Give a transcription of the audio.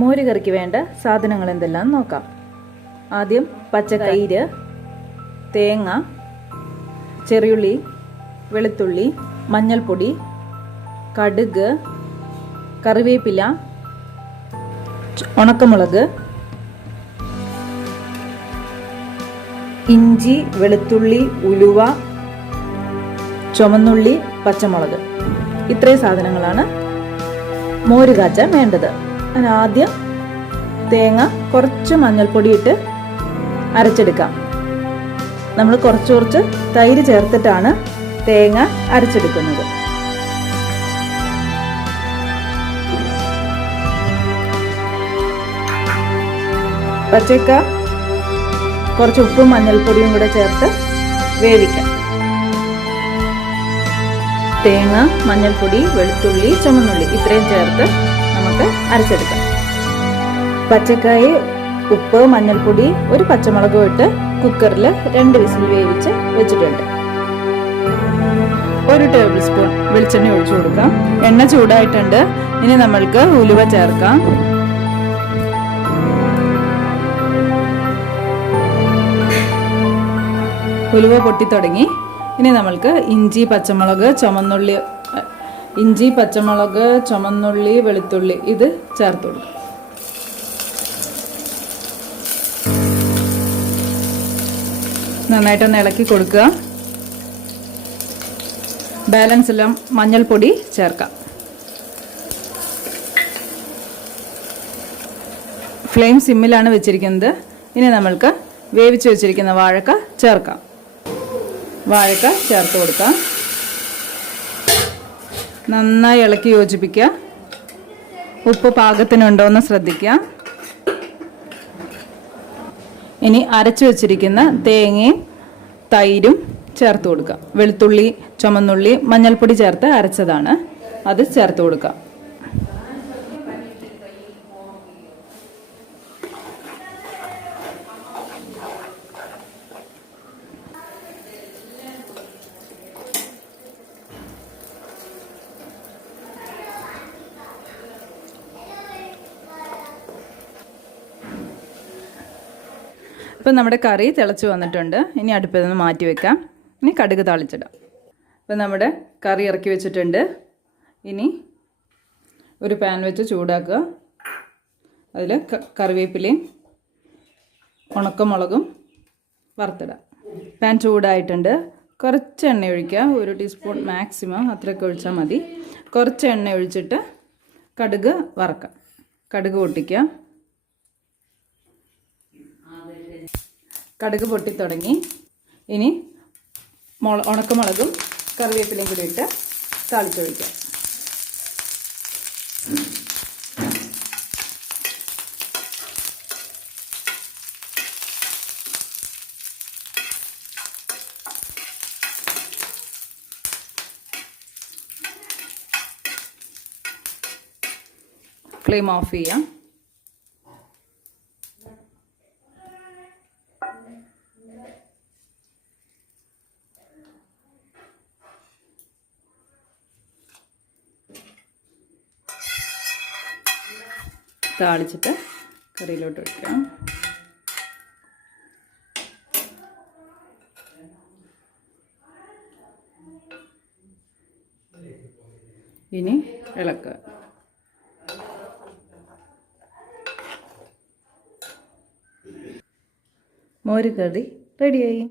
മോര് കറിക്ക് വേണ്ട സാധനങ്ങൾ എന്തെല്ലാം നോക്കാം. ആദ്യം പച്ചത്തൈര്, തേങ്ങ, ചെറിയുള്ളി, വെളുത്തുള്ളി, മഞ്ഞൾപ്പൊടി, കടുക്, കറിവേപ്പില, ഉണക്കമുളക്, ഇഞ്ചി, വെളുത്തുള്ളി, ഉലുവ, ചുമന്നുള്ളി, പച്ചമുളക്. ഇത്രയും സാധനങ്ങളാണ് മോര് കാച്ചാൻ വേണ്ടത്. ആദ്യം തേങ്ങ കുറച്ച് മഞ്ഞൾപ്പൊടി ഇട്ട് അരച്ചെടുക്കാം. നമ്മൾ കുറച്ച് തൈര് ചേർത്തിട്ടാണ് തേങ്ങ അരച്ചെടുക്കുന്നത്. പച്ചക്ക കുറച്ച് ഉപ്പും മഞ്ഞൾപ്പൊടിയും കൂടെ ചേർത്ത് വേവിക്കാം. തേങ്ങ, മഞ്ഞൾപ്പൊടി, വെളുത്തുള്ളി, ചുമന്നുള്ളി ഇത്രയും ചേർത്ത് നമുക്ക് അരച്ചെടുക്കാം. പച്ചക്കായ, ഉപ്പ്, മഞ്ഞൾപ്പൊടി, ഒരു പച്ചമുളകും ഇട്ട് കുക്കറിൽ 2 വിസിൽ വേവിച്ച് വെച്ചിട്ടുണ്ട്. 1 ടേബിൾ സ്പൂൺ വെളിച്ചെണ്ണ ഒഴിച്ചു കൊടുക്കാം. എണ്ണ ചൂടായിട്ടുണ്ട്. ഇനി നമ്മൾക്ക് ഉലുവ ചേർക്കാം. ഉലുവ പൊട്ടി തുടങ്ങി. ഇനി നമ്മൾക്ക് ഇഞ്ചി, പച്ചമുളക്, ചുമന്നുള്ളി, വെളുത്തുള്ളി ഇത് ചേർത്ത് കൊടുക്കും. നന്നായിട്ടൊന്ന് ഇളക്കി കൊടുക്കുക. ബാലൻസ് എല്ലാം മഞ്ഞൾപ്പൊടി ചേർക്കാം. ഫ്ലെയിം സിമ്മിലാണ് വെച്ചിരിക്കുന്നത്. ഇനി നമ്മൾക്ക് വേവിച്ച് വെച്ചിരിക്കുന്ന വാഴക്ക ചേർക്കാം. വാഴക്ക ചേർത്ത് കൊടുക്കാം. നന്നായി ഇളക്കി യോജിപ്പിക്കുക. ഉപ്പ് പാകത്തിനുണ്ടോ എന്ന് ശ്രദ്ധിക്കുക. ഇനി അരച്ചു വെച്ചിരിക്കുന്ന തേങ്ങയും തൈരും ചേർത്ത് കൊടുക്കാം. വെളുത്തുള്ളി, ചുമന്നുള്ളി, മഞ്ഞൾപ്പൊടി ചേർത്ത് അരച്ചതാണ്, അത് ചേർത്ത് കൊടുക്കാം. ഇപ്പം നമ്മുടെ കറി തിളച്ച് വന്നിട്ടുണ്ട്. ഇനി അടുപ്പിൽ നിന്ന് മാറ്റി വെക്കാം. ഇനി കടുക് താളിച്ചിടാം. ഇപ്പം നമ്മുടെ കറി ഇറക്കി വെച്ചിട്ടുണ്ട്. ഇനി ഒരു പാൻ വെച്ച് ചൂടാക്കുക. അതിൽ കറിവേപ്പിലയും ഉണക്കമുളകും വറുത്തിടാം. പാൻ ചൂടായിട്ടുണ്ട്. കുറച്ച് എണ്ണ ഒഴിക്കുക. 1 ടീസ്പൂൺ മാക്സിമം അത്രയൊക്കെ ഒഴിച്ചാൽ മതി. കുറച്ച് എണ്ണ ഒഴിച്ചിട്ട് കടുക് വറക്കാം. കടുക് പൊട്ടിക്കുക. കടുക് പൊട്ടി തുടങ്ങി. ഇനി ഉണക്കമുളകും കറിവേപ്പിലയും കൂടി ഇട്ട് താളിച്ചൊഴിക്കാം. ഫ്ലെയിം ഓഫ് ചെയ്യാം. താളിച്ചിട്ട് കറിയിലോട്ട് ഒഴിക്കാം. ഇനി ഇളക്കുക. മോര് കറി റെഡിയായി.